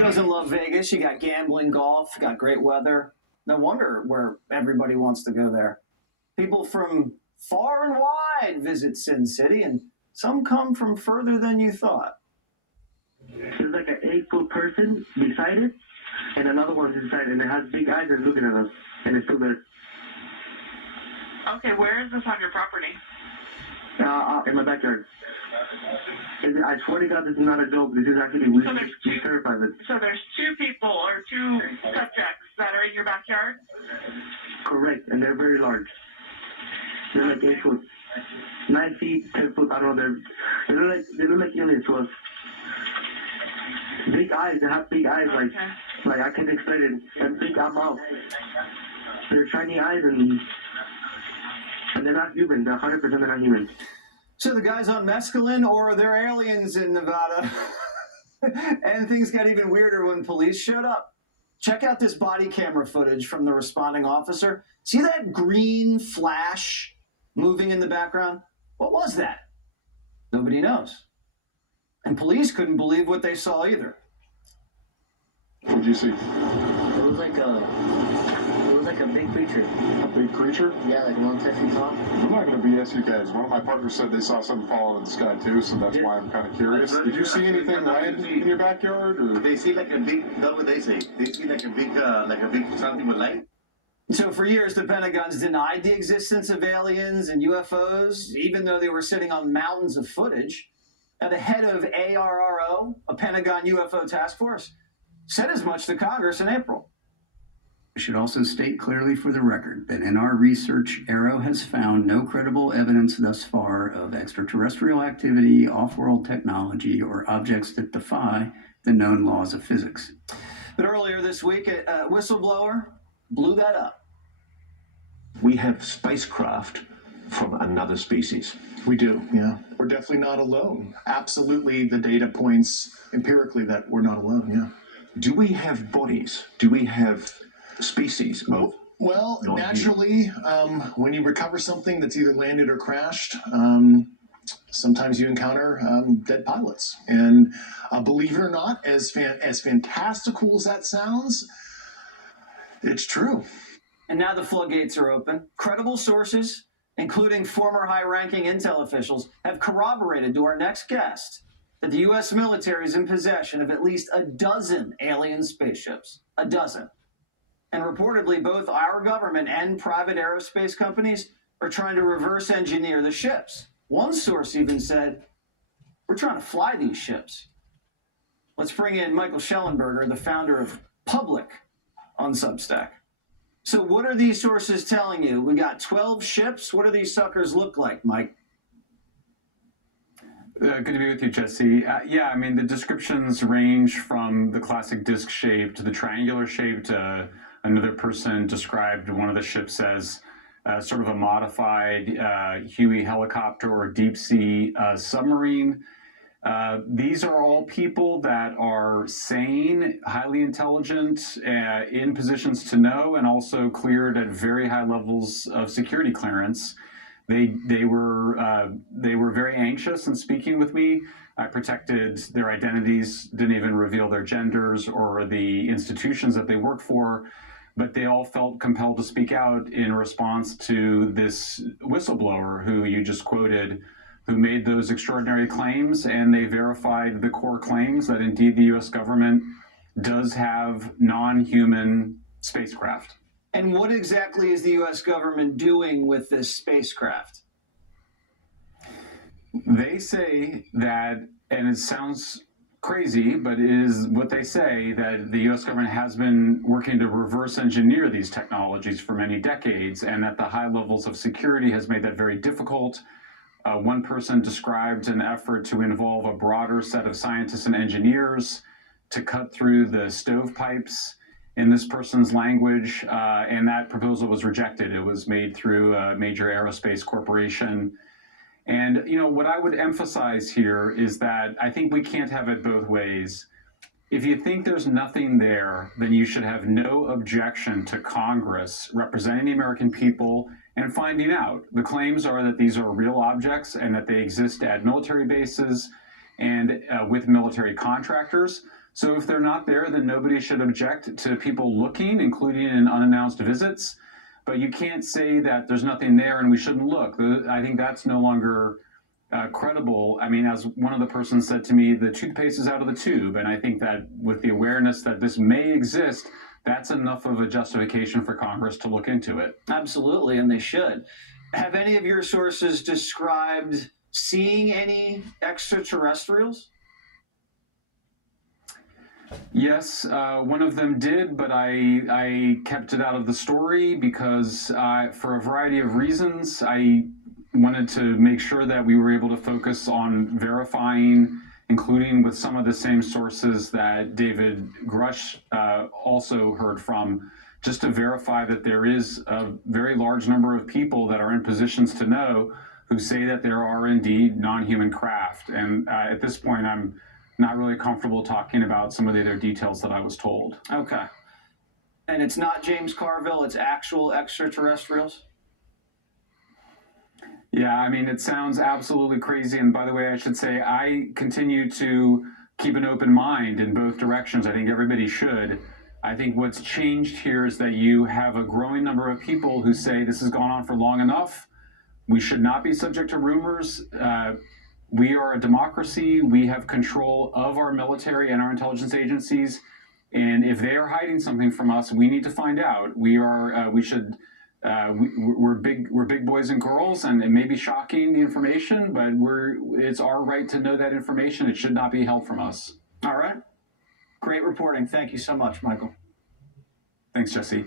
doesn't love Vegas? You got gambling, golf, you got great weather. No wonder where everybody wants to go there. People from far and wide visit Sin City, and some come from further than you thought. There's like an 8-foot person beside it, and another one's inside, and it has big eyes and looking at us, and it's still there. Okay, where is this on your property? In my backyard. I swear to God, this is not a joke. This is actually, we terrified it. So there's two people or two subjects that are in your backyard? Correct, and they're very large. They're like 8 foot, 9 feet, 10 foot. I don't know. They look like aliens to us. Big eyes. They have big eyes, like I can't explain it. And big mouth. They're shiny eyes, and they're not human. They're 100% they're not human. So the guy's on mescaline, or are there aliens in Nevada? And things got even weirder when police showed up. Check out this body camera footage from the responding officer. See that green flash moving in the background? What was that? Nobody knows. And police couldn't believe what they saw either. What did you see? It was like a big creature. A big creature? Yeah, like 1 touching top. I'm not going to BS you guys. One of my partners said they saw something fall in the sky too, so that's why I'm kind of curious. Did you see anything land in your backyard? Or? They see like a big, that's what they say. They see like a big something with light. So for years, the Pentagon's denied the existence of aliens and UFOs, even though they were sitting on mountains of footage. Now, the head of ARRO, a Pentagon UFO task force, said as much to Congress in April. I should also state clearly for the record that in our research, ARRO has found no credible evidence thus far of extraterrestrial activity, off-world technology, or objects that defy the known laws of physics. But earlier this week, a whistleblower blew that up. We have spacecraft from another species. We do, yeah. We're definitely not alone. Absolutely, the data points empirically that we're not alone, yeah. Do we have bodies? Do we have species of? Well, naturally, when you recover something that's either landed or crashed, sometimes you encounter dead pilots. And believe it or not, as fantastical as that sounds, it's true. And now the floodgates are open. Credible sources, including former high-ranking intel officials, have corroborated to our next guest that the U.S. military is in possession of at least a dozen alien spaceships. A dozen. And reportedly, both our government and private aerospace companies are trying to reverse engineer the ships. One source even said, we're trying to fly these ships. Let's bring in Michael Shellenberger, the founder of Public on Substack. So what are these sources telling you? We got 12 ships. What do these suckers look like, Mike? Good to be with you, Jesse. Yeah, I mean, the descriptions range from the classic disc shape to the triangular shape to another person described one of the ships as sort of a modified Huey helicopter or deep sea submarine. These are all people that are sane, highly intelligent, in positions to know, and also cleared at very high levels of security clearance. They were very anxious in speaking with me. I protected their identities, didn't even reveal their genders or the institutions that they work for, but they all felt compelled to speak out in response to this whistleblower who you just quoted, who made those extraordinary claims, and they verified the core claims that indeed the U.S. government does have non-human spacecraft. And what exactly is the U.S. government doing with this spacecraft? They say that, and it sounds crazy, but it is what they say, that the U.S. government has been working to reverse engineer these technologies for many decades, and that the high levels of security has made that very difficult. One person described an effort to involve a broader set of scientists and engineers to cut through the stovepipes in this person's language, and that proposal was rejected. It was made through a major aerospace corporation. And, you know, what I would emphasize here is that I think we can't have it both ways. If you think there's nothing there, then you should have no objection to Congress representing the American people and finding out. The claims are that these are real objects and that they exist at military bases and with military contractors. So if they're not there, then nobody should object to people looking, including in unannounced visits. But you can't say that there's nothing there and we shouldn't look. I think that's no longer credible. I mean, as one of the persons said to me, the toothpaste is out of the tube. And I think that with the awareness that this may exist, that's enough of a justification for Congress to look into it. Absolutely, and they should. Have any of your sources described seeing any extraterrestrials? Yes, one of them did, but I kept it out of the story because for a variety of reasons, I wanted to make sure that we were able to focus on verifying, including with some of the same sources that David Grush also heard from, just to verify that there is a very large number of people that are in positions to know who say that there are indeed non-human craft. And at this point, I'm not really comfortable talking about some of the other details that I was told. Okay. And it's not James Carville, it's actual extraterrestrials? Yeah, I mean, it sounds absolutely crazy. And by the way, I should say, I continue to keep an open mind in both directions. I think everybody should. I think what's changed here is that you have a growing number of people who say this has gone on for long enough. We should not be subject to rumors. We are a democracy. We have control of our military and our intelligence agencies. And if they are hiding something from us, we need to find out. We're big boys and girls, and it may be shocking, the information, but it's our right to know that information. It should not be held from us. All right. Great reporting. Thank you so much, Michael. Thanks, Jesse.